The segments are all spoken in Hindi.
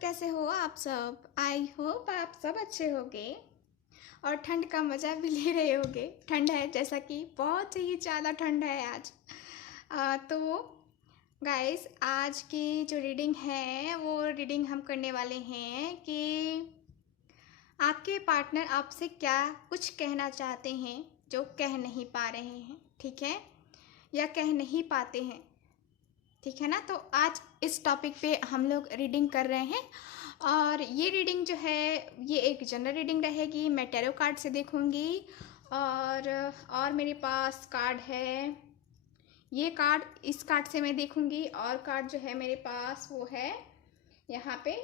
कैसे हो आप सब। आई होप आप सब अच्छे होंगे और ठंड का मज़ा भी ले रहे होंगे। ठंड है, जैसा कि बहुत ही ज़्यादा ठंड है आज। तो गाइस, आज की जो रीडिंग है वो रीडिंग हम करने वाले हैं कि आपके पार्टनर आपसे क्या कुछ कहना चाहते हैं जो कह नहीं पा रहे हैं, ठीक है, या कह नहीं पाते हैं, ठीक है ना। तो आज इस टॉपिक पे हम लोग रीडिंग कर रहे हैं और ये रीडिंग जो है ये एक जनरल रीडिंग रहेगी। मैं टैरो कार्ड से देखूंगी और मेरे पास कार्ड है, ये कार्ड, इस कार्ड से मैं देखूंगी। और कार्ड जो है मेरे पास वो है यहाँ पे,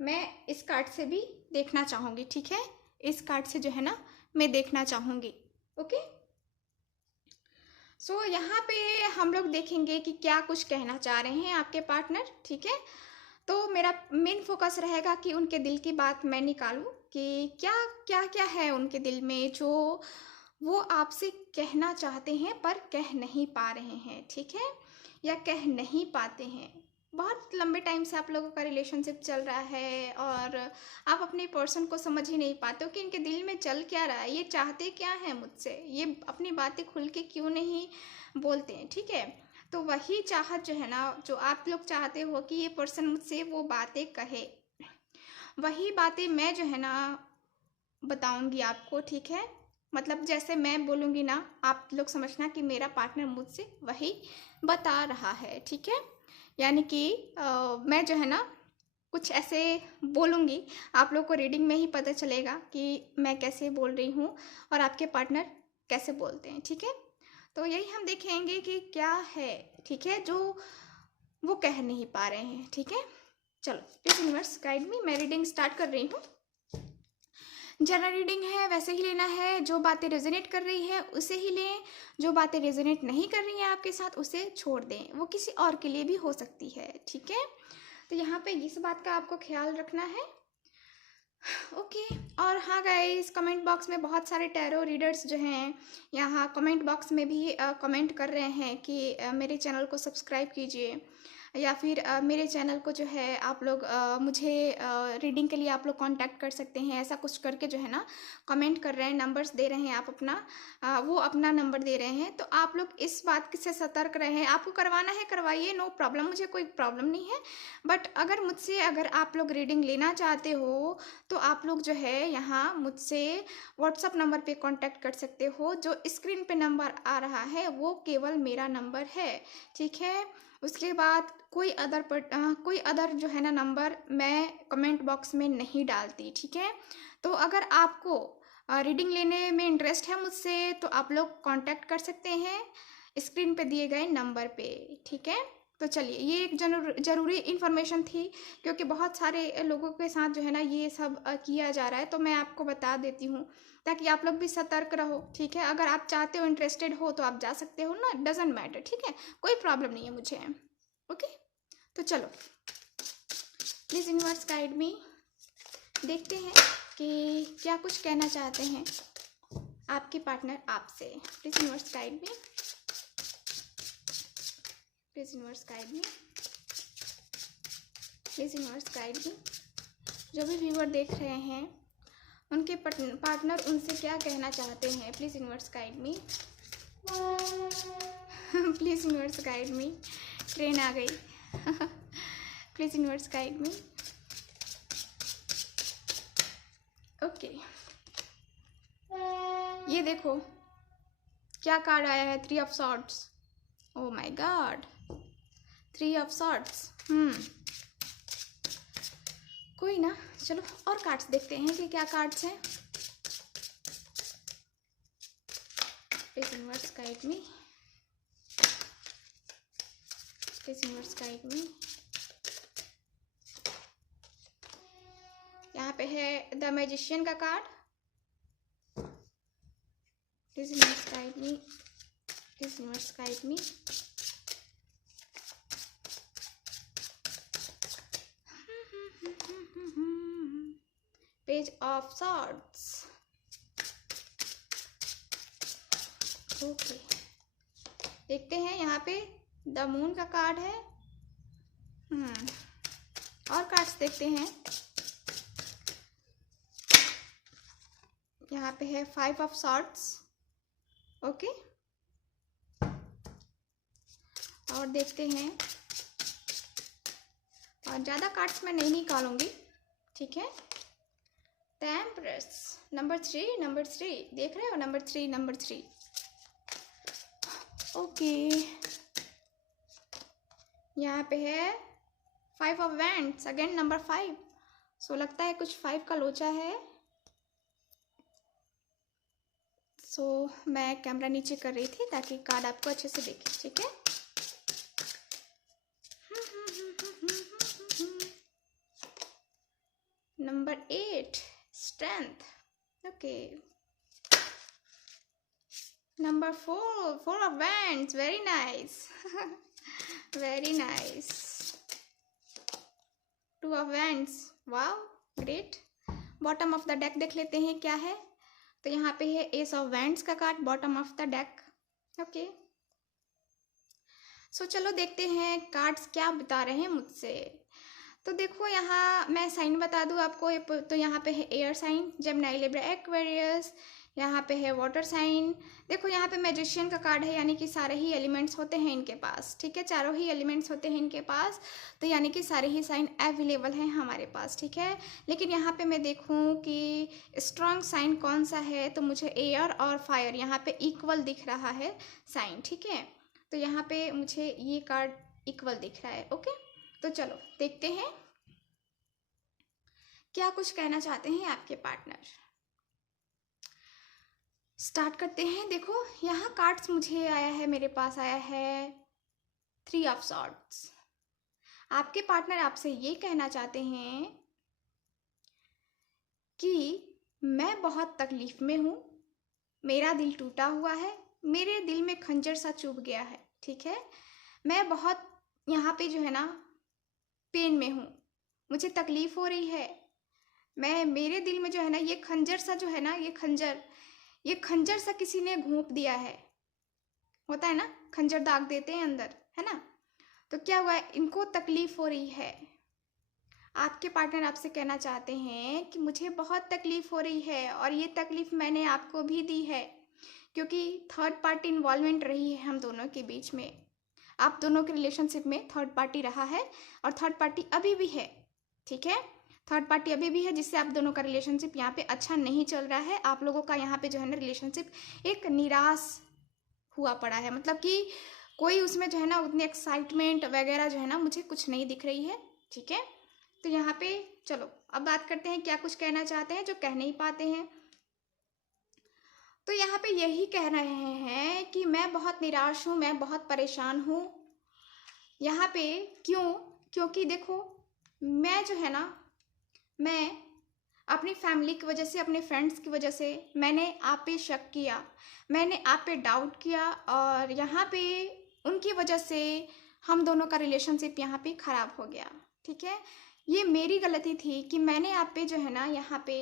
मैं इस कार्ड से भी देखना चाहूँगी, ठीक है। इस कार्ड से जो है ना मैं देखना चाहूँगी। ओके, सो यहाँ पे हम लोग देखेंगे कि क्या कुछ कहना चाह रहे हैं आपके पार्टनर, ठीक है। तो मेरा मेन फोकस रहेगा कि उनके दिल की बात मैं निकालूं कि क्या क्या क्या है उनके दिल में जो वो आपसे कहना चाहते हैं पर कह नहीं पा रहे हैं, ठीक है, या कह नहीं पाते हैं। बहुत लंबे टाइम से आप लोगों का रिलेशनशिप चल रहा है और आप अपने पर्सन को समझ ही नहीं पाते हो कि इनके दिल में चल क्या रहा है, ये चाहते क्या है मुझसे, ये अपनी बातें खुल के क्यों नहीं बोलते हैं, ठीक है। तो वही चाहत जो है ना, जो आप लोग चाहते हो कि ये पर्सन मुझसे वो बातें कहे, वही बातें मैं जो है ना बताऊंगी आपको, ठीक है। मतलब जैसे मैं बोलूँगी ना, आप लोग समझना कि मेरा पार्टनर मुझसे वही बता रहा है, ठीक है। यानी कि मैं जो है ना कुछ ऐसे बोलूँगी, आप लोग को रीडिंग में ही पता चलेगा कि मैं कैसे बोल रही हूँ और आपके पार्टनर कैसे बोलते हैं, ठीक है। तो यही हम देखेंगे कि क्या है, ठीक है, जो वो कह नहीं पा रहे हैं, ठीक है। चलो प्लीज यूनिवर्स गाइड मी, मैं रीडिंग स्टार्ट कर रही हूँ। जनरल रीडिंग है, वैसे ही लेना है। जो बातें रेजोनेट कर रही है उसे ही लें, जो बातें रेजोनेट नहीं कर रही हैं आपके साथ उसे छोड़ दें, वो किसी और के लिए भी हो सकती है, ठीक है। तो यहाँ पे इस बात का आपको ख्याल रखना है। ओके और हाँ गाइस, कमेंट बॉक्स में बहुत सारे टैरो रीडर्स जो हैं यहाँ कमेंट बॉक्स में भी कमेंट कर रहे हैं कि मेरे चैनल को सब्सक्राइब कीजिए, या फिर मेरे चैनल को जो है आप लोग मुझे रीडिंग के लिए आप लोग कांटेक्ट कर सकते हैं, ऐसा कुछ करके जो है ना कमेंट कर रहे हैं, नंबर्स दे रहे हैं आप अपना, वो अपना नंबर दे रहे हैं। तो आप लोग इस बात से सतर्क रहें, आपको करवाना है करवाइए, नो प्रॉब्लम, मुझे कोई प्रॉब्लम नहीं है। बट अगर आप लोग रीडिंग लेना चाहते हो तो आप लोग जो है यहाँ मुझसे व्हाट्सअप नंबर पे कांटेक्ट कर सकते हो। जो स्क्रीन पे नंबर आ रहा है वो केवल मेरा नंबर है, ठीक है। उसके बाद कोई अदर जो है ना नंबर मैं कमेंट बॉक्स में नहीं डालती, ठीक है। तो अगर आपको रीडिंग लेने में इंटरेस्ट है मुझसे तो आप लोग कांटेक्ट कर सकते हैं स्क्रीन पे दिए गए नंबर पे, ठीक है। तो चलिए, ये एक ज़रूरी इन्फॉर्मेशन थी क्योंकि बहुत सारे लोगों के साथ जो है ना ये सब किया जा रहा है, तो मैं आपको बता देती हूँ ताकि आप लोग भी सतर्क रहो, ठीक है। अगर आप चाहते हो, इंटरेस्टेड हो तो आप जा सकते हो ना, डजेंट मैटर, ठीक है, कोई प्रॉब्लम नहीं है मुझे। ओके, तो चलो प्लीज़ यूनिवर्स गाइड मी, देखते हैं कि क्या कुछ कहना चाहते हैं आपके पार्टनर आपसे। Please universe guide me, please universe guide me, please universe guide मी। जो भी व्यूअर देख रहे हैं उनके पार्टनर उनसे क्या कहना चाहते हैं, please universe guide me, please universe guide me. Train आ गई। Please universe guide me. Okay, ये देखो क्या कार्ड आया है, 3 of swords. Oh my god, 3 of swords. कोई ना, चलो और कार्ड्स देखते हैं कि क्या कार्ड्स हैं। Please universe guide me, please universe guide मी। यहाँ पे है द मैजिशियन का card. Please universe guide me, please universe guide me. Page of swords. Okay, देखते हैं यहाँ पे द मून का कार्ड है। देखते हैं। यहाँ पे है 5 ऑफ सॉर्ड्स। ओके, और देखते हैं, और ज़्यादा कार्ड्स मैं नहीं निकालूंगी, ठीक है। टेम्परेस, नंबर 3 देख रहे हो, नंबर 3। ओके, यहाँ पे है 5 ऑफ वैंड्स, अगेन नंबर 5। सो लगता है कुछ 5 का लोचा है। सो मैं कैमरा नीचे कर रही थी ताकि कार्ड आपको अच्छे से दिखे, ठीक है। Number 8 strength. Okay, number 4 of wands, very nice. Very nice. 2 of wands, wow great. Bottom of the deck देख लेते हैं क्या है। तो यहाँ पे है एस ऑफ वैंड्स का card bottom of the deck. Okay, so चलो देखते हैं कार्ड्स क्या बता रहे हैं मुझसे। तो देखो, यहाँ मैं साइन बता दूँ आपको। तो यहाँ पे है air sign, Gemini, Libra, Aquarius. यहाँ पे है वाटर साइन। देखो यहाँ पे मैजिशियन का कार्ड है, यानी कि सारे ही एलिमेंट्स होते हैं इनके पास, ठीक है। चारों ही एलिमेंट्स होते हैं इनके पास, तो यानी कि सारे ही साइन अवेलेबल हैं हमारे पास, ठीक है। लेकिन यहाँ पे मैं देखूँ कि स्ट्रॉन्ग साइन कौन सा है, तो मुझे एयर और फायर यहाँ पे इक्वल दिख रहा है साइन, ठीक है। तो यहाँ पे मुझे ये कार्ड इक्वल दिख रहा है। ओके, तो चलो देखते हैं क्या कुछ कहना चाहते हैं आपके पार्टनर। स्टार्ट करते हैं। देखो यहाँ कार्ड्स मुझे आया है, मेरे पास आया है 3 ऑफ सॉर्ड्स। आपके पार्टनर आपसे ये कहना चाहते हैं कि मैं बहुत तकलीफ में हूँ, मेरा दिल टूटा हुआ है, मेरे दिल में खंजर सा चुभ गया है, ठीक है। मैं बहुत यहाँ पे जो है ना पेन में हूँ, मुझे तकलीफ हो रही है। मेरे दिल में जो है ना ये खंजर सा जो है ना, ये खंजर सा किसी ने घोंप दिया है। होता है ना, खंजर दाग देते हैं अंदर, है ना। तो क्या हुआ है, इनको तकलीफ हो रही है। आपके पार्टनर आपसे कहना चाहते हैं कि मुझे बहुत तकलीफ हो रही है, और ये तकलीफ मैंने आपको भी दी है, क्योंकि थर्ड पार्टी इन्वॉल्वमेंट रही है हम दोनों के बीच में। आप दोनों के रिलेशनशिप में थर्ड पार्टी रहा है, और थर्ड पार्टी अभी भी है, ठीक है। थर्ड पार्टी अभी भी है, जिससे आप दोनों का रिलेशनशिप यहाँ पे अच्छा नहीं चल रहा है। आप लोगों का यहाँ पे जो है ना रिलेशनशिप एक निराश हुआ पड़ा है, मतलब कि कोई उसमें जो है ना उतनी एक्साइटमेंट वगैरह जो है ना मुझे कुछ नहीं दिख रही है, ठीक है। तो यहाँ पे चलो अब बात करते हैं क्या कुछ कहना चाहते हैं जो कह नहीं पाते हैं। तो यहाँ पे यही कह रहे हैं कि मैं बहुत निराश हूँ, मैं बहुत परेशान हूँ। यहाँ पे क्योंकि देखो, मैं जो है ना, मैं अपनी फैमिली की वजह से, अपने फ्रेंड्स की वजह से मैंने आप पे शक किया, मैंने आप पे डाउट किया, और यहाँ पे उनकी वजह से हम दोनों का रिलेशनशिप यहाँ पे ख़राब हो गया, ठीक है। ये मेरी गलती थी कि मैंने आप पे जो है ना यहाँ पे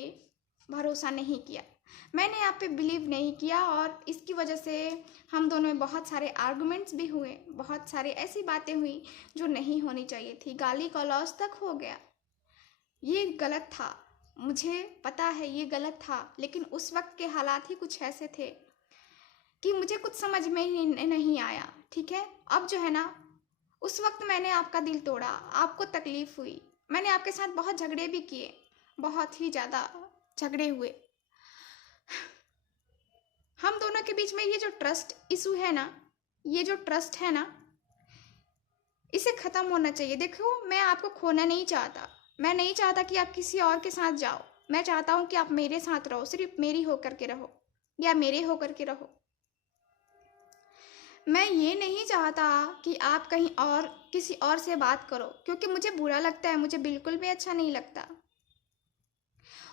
भरोसा नहीं किया, मैंने आप पे बिलीव नहीं किया, और इसकी वजह से हम दोनों में बहुत सारे आर्गुमेंट्स भी हुए, बहुत सारे ऐसी बातें हुई जो नहीं होनी चाहिए थी, गाली गलौज तक हो गया। ये गलत था, मुझे पता है ये गलत था, लेकिन उस वक्त के हालात ही कुछ ऐसे थे कि मुझे कुछ समझ में ही नहीं आया, ठीक है। अब जो है ना, उस वक्त मैंने आपका दिल तोड़ा, आपको तकलीफ हुई, मैंने आपके साथ बहुत झगड़े भी किए, बहुत ही ज़्यादा झगड़े हुए। हम दोनों के बीच में ये जो ट्रस्ट इशू है ना, ये जो ट्रस्ट है ना, इसे ख़त्म होना चाहिए। देखो, मैं आपको खोना नहीं चाहता, मैं नहीं चाहता कि आप किसी और के साथ जाओ, मैं चाहता हूँ कि आप मेरे साथ रहो, सिर्फ मेरी होकर के रहो, या मेरे होकर के रहो। मैं ये नहीं चाहता कि आप कहीं और किसी और से बात करो, क्योंकि मुझे बुरा लगता है, मुझे बिल्कुल भी अच्छा नहीं लगता।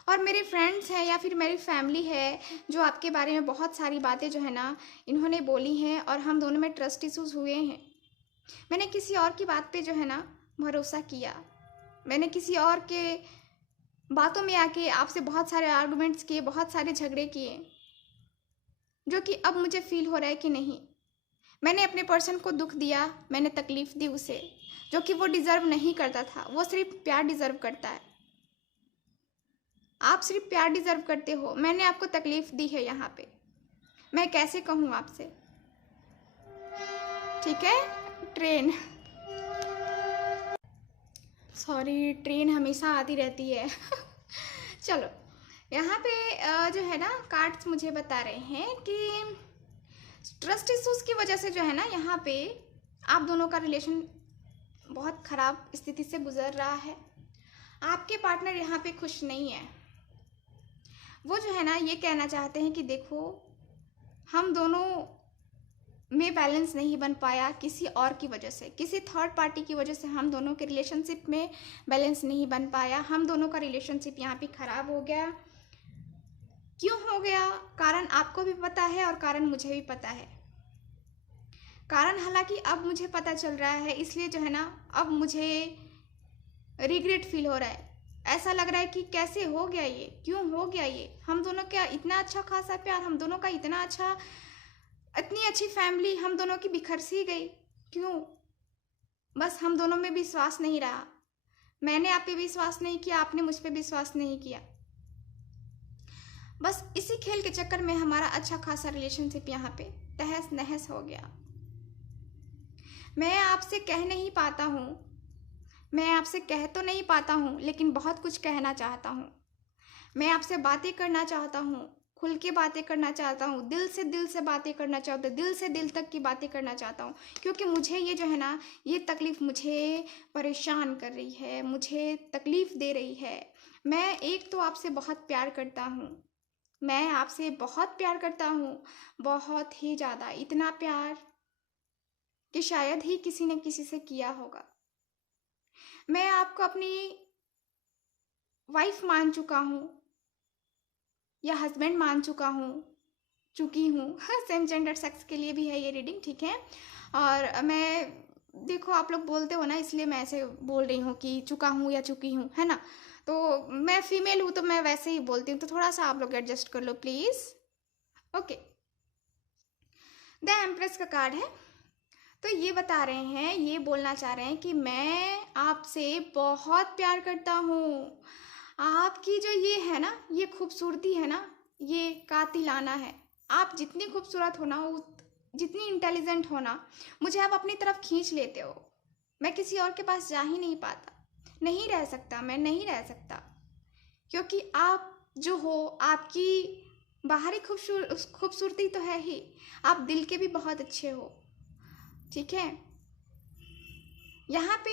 और मेरे फ्रेंड्स हैं या फिर मेरी फैमिली है जो आपके बारे में बहुत सारी बातें जो है ना इन्होंने बोली हैं, और हम दोनों में ट्रस्ट इश्यूज हुए हैं। मैंने किसी और की बात पे जो है ना भरोसा किया, मैंने किसी और के बातों में आके आपसे बहुत सारे आर्गुमेंट्स किए, बहुत सारे झगड़े किए, जो कि अब मुझे फील हो रहा है कि नहीं, मैंने अपने पर्सन को दुख दिया, मैंने तकलीफ दी उसे, जो कि वो डिज़र्व नहीं करता था। वो सिर्फ प्यार डिज़र्व करता है। आप सिर्फ प्यार डिज़र्व करते हो। मैंने आपको तकलीफ दी है यहाँ पे, मैं कैसे कहूँ आपसे, ठीक है। ट्रेन, सॉरी, ट्रेन हमेशा आती रहती है। चलो, यहाँ पे जो है ना कार्ड्स मुझे बता रहे हैं कि ट्रस्ट इश्यूज की वजह से जो है ना यहाँ पे आप दोनों का रिलेशन बहुत ख़राब स्थिति से गुजर रहा है। आपके पार्टनर यहाँ पे खुश नहीं है। वो जो है ना ये कहना चाहते हैं कि देखो, हम दोनों में बैलेंस नहीं बन पाया किसी और की वजह से, किसी थर्ड पार्टी की वजह से हम दोनों के रिलेशनशिप में बैलेंस नहीं बन पाया। हम दोनों का रिलेशनशिप यहाँ पे ख़राब हो गया। क्यों हो गया? कारण आपको भी पता है और कारण मुझे भी पता है। कारण हालांकि अब मुझे पता चल रहा है, इसलिए जो है ना अब मुझे रिग्रेट फील हो रहा है। ऐसा लग रहा है कि कैसे हो गया ये, क्यों हो गया ये। हम दोनों का इतना अच्छा खासा प्यार, हम दोनों का इतना अच्छा, इतनी अच्छी फैमिली हम दोनों की बिखर सी गई। क्यों? बस हम दोनों में विश्वास नहीं रहा। मैंने आप पे विश्वास नहीं किया, आपने मुझ पे विश्वास नहीं किया। बस इसी खेल के चक्कर में हमारा अच्छा खासा रिलेशनशिप यहाँ पे तहस नहस हो गया। मैं आपसे कह नहीं पाता हूँ, मैं आपसे कह तो नहीं पाता हूँ, लेकिन बहुत कुछ कहना चाहता हूँ। मैं आपसे बातें करना चाहता हूँ, खुल के बातें करना चाहता हूँ, दिल से बातें करना चाहता हूँ, दिल से दिल तक की बातें करना चाहता हूँ। क्योंकि मुझे ये जो है ना, ये तकलीफ़ मुझे परेशान कर रही है, मुझे तकलीफ़ दे रही है। मैं एक तो आपसे बहुत प्यार करता हूँ, मैं आपसे बहुत प्यार करता हूँ, बहुत ही ज़्यादा, इतना प्यार कि शायद ही किसी ने किसी से किया होगा। मैं आपको अपनी वाइफ मान चुका हूँ या हस्बैंड मान चुकी हूँ। सेम जेंडर सेक्स के लिए भी है ये रीडिंग, ठीक है। और मैं, देखो आप लोग बोलते हो ना, इसलिए मैं ऐसे बोल रही हूँ कि चुका हूँ या चुकी हूँ, है ना। तो मैं फीमेल हूँ तो मैं वैसे ही बोलती हूँ, तो थोड़ा सा आप लोग एडजस्ट कर लो प्लीज़। ओके, द एम्प्रेस का कार्ड है। तो ये बता रहे हैं, ये बोलना चाह रहे हैं कि मैं आपसे बहुत प्यार करता हूँ। आपकी जो ये है ना, ये खूबसूरती है ना, ये कातिलाना है। आप जितनी खूबसूरत हो ना, जितनी इंटेलिजेंट हो ना, मुझे आप अपनी तरफ खींच लेते हो। मैं किसी और के पास जा ही नहीं पाता, नहीं रह सकता, मैं नहीं रह सकता। क्योंकि आप जो हो, आपकी बाहरी खूबसूरती तो है ही, आप दिल के भी बहुत अच्छे हो, ठीक है। यहाँ पे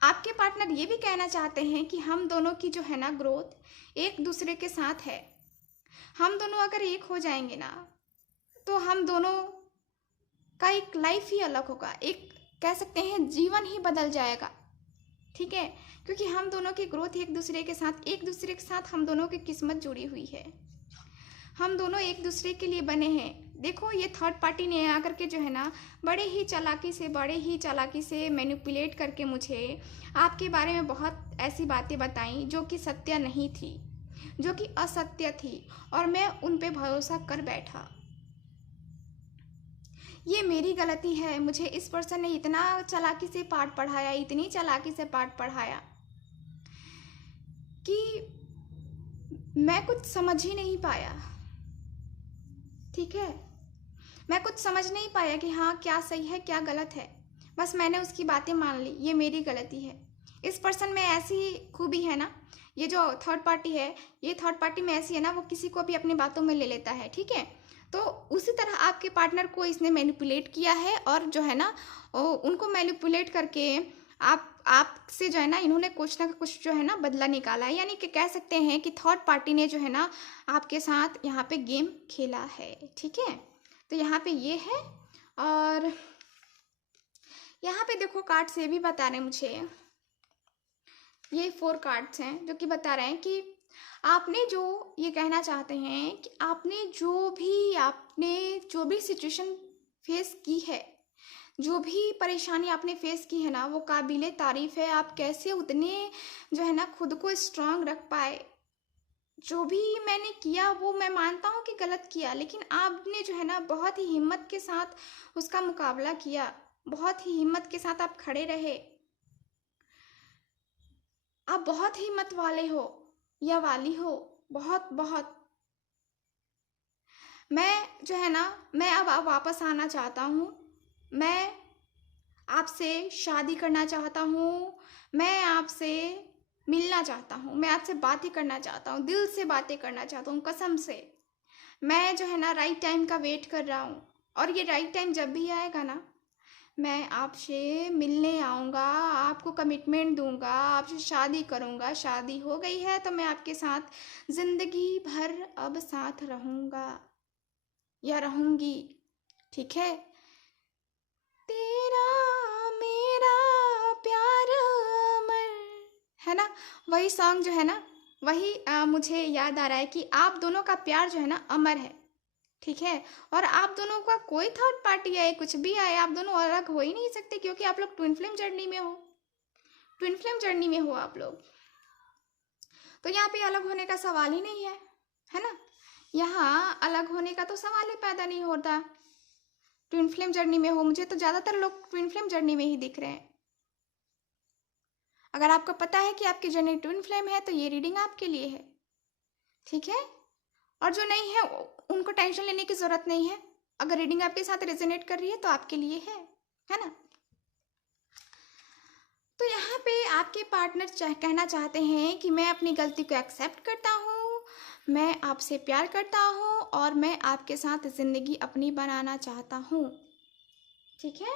आपके पार्टनर ये भी कहना चाहते हैं कि हम दोनों की जो है ना ग्रोथ एक दूसरे के साथ है। हम दोनों अगर एक हो जाएंगे ना, तो हम दोनों का एक लाइफ ही अलग होगा, एक कह सकते हैं जीवन ही बदल जाएगा, ठीक है। क्योंकि हम दोनों की ग्रोथ एक दूसरे के साथ हम दोनों की किस्मत जुड़ी हुई है। हम दोनों एक दूसरे के लिए बने हैं। देखो, ये थर्ड पार्टी ने आकर के जो है ना बड़े ही चालाकी से मैनिपुलेट करके मुझे आपके बारे में बहुत ऐसी बातें बताई जो कि सत्य नहीं थी, जो कि असत्य थी, और मैं उन पे भरोसा कर बैठा। ये मेरी गलती है। मुझे इस पर्सन ने इतना चालाकी से पाठ पढ़ाया, इतनी चालाकी से पाठ पढ़ाया कि मैं कुछ समझ ही नहीं पाया, ठीक है। मैं कुछ समझ नहीं पाया कि हाँ क्या सही है क्या गलत है। बस मैंने उसकी बातें मान ली, ये मेरी गलती है। इस पर्सन में ऐसी खूबी है ना, ये जो थर्ड पार्टी है, ये थर्ड पार्टी में ऐसी है ना, वो किसी को भी अपनी बातों में ले लेता है, ठीक है। तो उसी तरह आपके पार्टनर को इसने मैनिपुलेट किया है, और जो है ना उनको मैनिपुलेट करके आपसे जो है ना इन्होंने कुछ ना कुछ जो है ना बदला निकाला है। यानी कि कह सकते हैं कि थर्ड पार्टी ने जो है ना आपके साथ यहाँ पे गेम खेला है, ठीक है। तो यहाँ पे ये है। और यहाँ पे देखो कार्ड से भी बता रहे हैं मुझे, ये 4 कार्ड्स हैं जो कि बता रहे हैं कि आपने जो ये कहना चाहते हैं कि आपने जो भी सिचुएशन फेस की है, जो भी परेशानी आपने फेस की है ना, वो काबिले तारीफ़ है। आप कैसे उतने जो है ना खुद को स्ट्रांग रख पाए, जो भी मैंने किया वो मैं मानता हूँ कि गलत किया, लेकिन आपने जो है ना बहुत ही हिम्मत के साथ उसका मुकाबला किया, बहुत ही हिम्मत के साथ आप खड़े रहे। आप बहुत हिम्मत वाले हो या वाली हो, बहुत बहुत। मैं जो है ना, मैं अब वापस आना चाहता हूँ। मैं आपसे शादी करना चाहता हूँ। मैं आपसे मिलना चाहता हूँ। मैं आपसे बातें करना चाहता हूँ, दिल से बातें करना चाहता हूँ, कसम से। मैं जो है ना राइट टाइम का वेट कर रहा हूँ, और ये राइट टाइम जब भी आएगा ना, मैं आपसे मिलने आऊँगा, आपको कमिटमेंट दूंगा, आपसे शादी करूँगा। शादी हो गई है तो मैं आपके साथ ज़िंदगी भर अब साथ रहूँगा या रहूँगी, ठीक है। तेरा मेरा प्यार अमर, है ना, वही सॉन्ग जो है ना, वही मुझे याद आ रहा है कि आप दोनों का प्यार जो है ना अमर है, ठीक है। और आप दोनों का कोई थर्ड पार्टी आए, कुछ भी आए, आप दोनों अलग हो ही नहीं सकते, क्योंकि आप लोग ट्विन फ्लेम जर्नी में हो। ट्विन फ्लेम जर्नी में हो आप लोग। तो यहाँ पे अलग होने का सवाल ही नहीं है ना। यहाँ अलग होने का तो सवाल ही पैदा नहीं होता। ट्विन फ्लेम जर्नी में हो, मुझे तो ज़्यादातर लोग ट्विन फ्लेम जर्नी में ही दिख रहे हैं। अगर आपको पता है कि आपकी जर्नी ट्विन फ्लेम है तो ये रीडिंग आपके लिए है, ठीक है। और जो नहीं है उनको टेंशन लेने की ज़रूरत नहीं है। अगर रीडिंग आपके साथ रेजोनेट कर रही है तो आपके लिए है ना। तो यहाँ पे आपके पार्टनर कहना चाहते हैं कि मैं अपनी गलती को एक्सेप्ट करता हूँ, मैं आपसे प्यार करता हूँ, और मैं आपके साथ ज़िंदगी अपनी बनाना चाहता हूँ, ठीक है।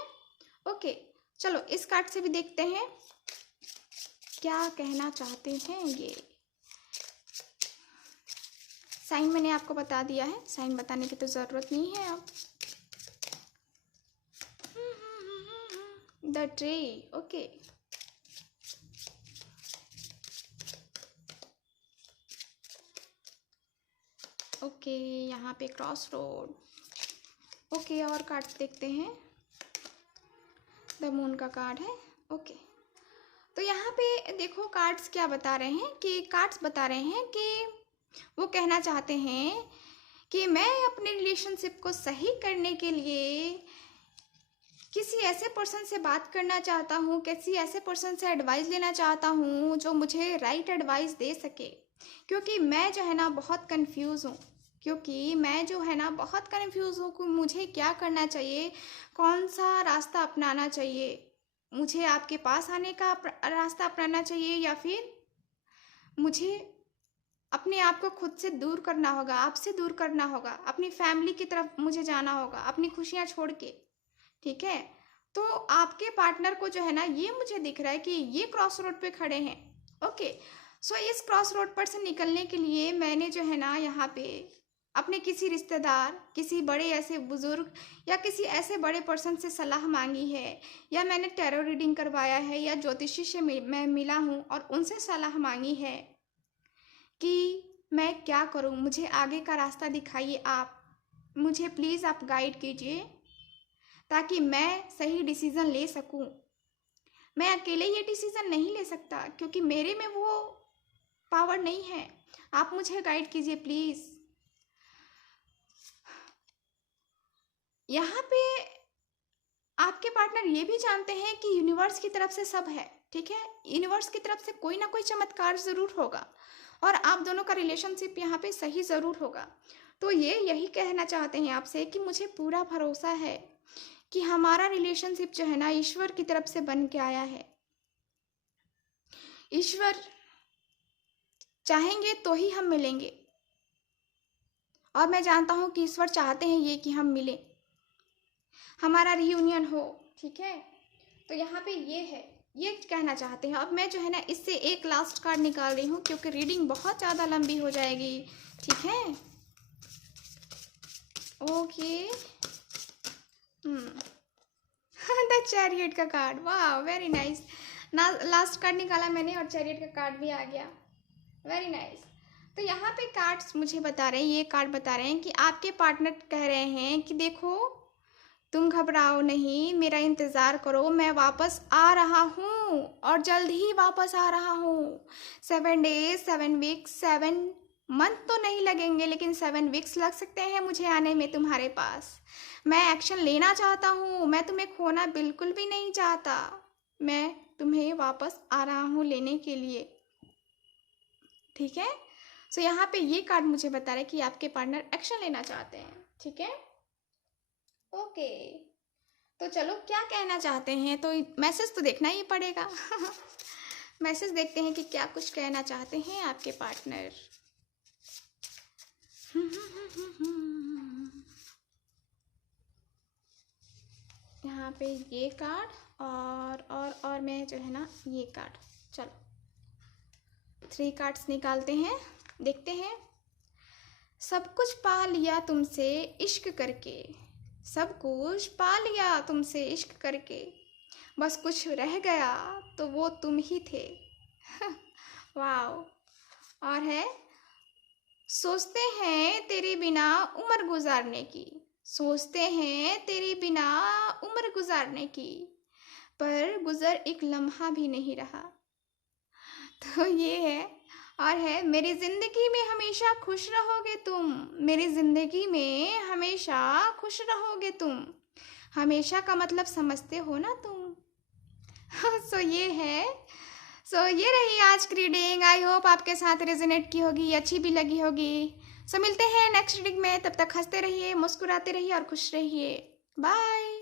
ओके, चलो इस कार्ड से भी देखते हैं क्या कहना चाहते हैं ये। साइन मैंने आपको बता दिया है, साइन बताने की तो ज़रूरत नहीं है अब। The tree, okay. ओके, यहाँ पे क्रॉस रोड। ओके, और कार्ड्स देखते हैं। द मून का कार्ड है, ओके। तो यहाँ पे देखो कार्ड्स क्या बता रहे हैं, कि कार्ड्स बता रहे हैं कि वो कहना चाहते हैं कि मैं अपने रिलेशनशिप को सही करने के लिए किसी ऐसे पर्सन से बात करना चाहता हूँ, किसी ऐसे पर्सन से एडवाइस लेना चाहता हूँ जो मुझे राइट एडवाइस दे सके। क्योंकि मैं जो है ना बहुत कंफ्यूज हूँ, कि मुझे क्या करना चाहिए, कौन सा रास्ता अपनाना चाहिए। मुझे आपके पास आने का रास्ता अपनाना चाहिए, या फिर मुझे अपने आप को खुद से दूर करना होगा, आपसे दूर करना होगा, अपनी फैमिली की तरफ मुझे जाना होगा, अपनी खुशियाँ छोड़ के, ठीक है। तो आपके पार्टनर को जो है ना, ये मुझे दिख रहा है कि ये क्रॉस रोड पे खड़े हैं, ओके। सो इस क्रॉस रोड पर से निकलने के लिए मैंने जो है ना यहाँ पे अपने किसी रिश्तेदार, किसी बड़े ऐसे बुजुर्ग या किसी ऐसे बड़े पर्सन से सलाह मांगी है, या मैंने टैरो रीडिंग करवाया है, या ज्योतिषी से मैं मिला हूँ और उनसे सलाह मांगी है कि मैं क्या करूँ, मुझे आगे का रास्ता दिखाइए, आप मुझे प्लीज़ आप गाइड कीजिए ताकि मैं सही डिसीज़न ले सकूँ। मैं अकेले ये डिसीज़न नहीं ले सकता, क्योंकि मेरे में वो पावर नहीं है। आप मुझे गाइड कीजिए प्लीज़। यहाँ पे आपके पार्टनर ये भी जानते हैं कि यूनिवर्स की तरफ से सब है, ठीक है। यूनिवर्स की तरफ से कोई ना कोई चमत्कार ज़रूर होगा, और आप दोनों का रिलेशनशिप यहाँ पे सही ज़रूर होगा। तो ये यही कहना चाहते हैं आपसे कि मुझे पूरा भरोसा है कि हमारा रिलेशनशिप जो है ना ईश्वर की तरफ से बन के आया है। ईश्वर चाहेंगे तो ही हम मिलेंगे, और मैं जानता हूँ कि ईश्वर चाहते हैं ये कि हम मिलें, हमारा रियूनियन हो, ठीक है। तो यहाँ पे ये है, ये कहना चाहते हैं। अब मैं जो है ना इससे एक लास्ट कार्ड निकाल रही हूँ, क्योंकि रीडिंग बहुत ज़्यादा लंबी हो जाएगी, ठीक है। ओके, द चैरियट का कार्ड, वाह वेरी नाइस। ना लास्ट कार्ड निकाला मैंने और चैरियट का कार्ड भी आ गया, वेरी नाइस। तो यहाँ पे कार्ड्स मुझे बता रहे हैं, ये कार्ड बता रहे हैं कि आपके पार्टनर कह रहे हैं कि देखो तुम घबराओ नहीं, मेरा इंतज़ार करो, मैं वापस आ रहा हूँ, और जल्द ही वापस आ रहा हूँ। 7 days 7 weeks 7 मंथ तो नहीं लगेंगे लेकिन 7 वीक्स लग सकते हैं मुझे आने में तुम्हारे पास। मैं एक्शन लेना चाहता हूँ, मैं तुम्हें खोना बिल्कुल भी नहीं चाहता। मैं तुम्हें वापस आ रहा हूँ लेने के लिए, ठीक है। सो यहाँ पे ये कार्ड मुझे बता रहे हैं कि आपके पार्टनर एक्शन लेना चाहते हैं, ठीक है। ओके, तो चलो क्या कहना चाहते हैं, तो मैसेज तो देखना ही पड़ेगा। मैसेज देखते हैं कि क्या कुछ कहना चाहते हैं आपके पार्टनर। यहाँ पे ये कार्ड और मैं जो है ना ये कार्ड, चलो 3 कार्ड्स निकालते हैं, देखते हैं। सब कुछ पा लिया तुमसे इश्क करके, सब कुछ पा लिया तुमसे इश्क करके, बस कुछ रह गया तो वो तुम ही थे। वाओ। और है, सोचते हैं तेरे बिना उम्र गुजारने की, सोचते हैं तेरे बिना उम्र गुजारने की, पर गुजर एक लम्हा भी नहीं रहा। तो ये है। और है, मेरी ज़िंदगी में हमेशा खुश रहोगे तुम, मेरी ज़िंदगी में हमेशा खुश रहोगे तुम, हमेशा का मतलब समझते हो ना तुम। सो ये है। सो ये रही आज की रीडिंग। आई होप आपके साथ रेजोनेट की होगी, अच्छी भी लगी होगी। सो मिलते हैं नेक्स्ट रीडिंग में, तब तक हंसते रहिए, मुस्कुराते रहिए और खुश रहिए। बाय।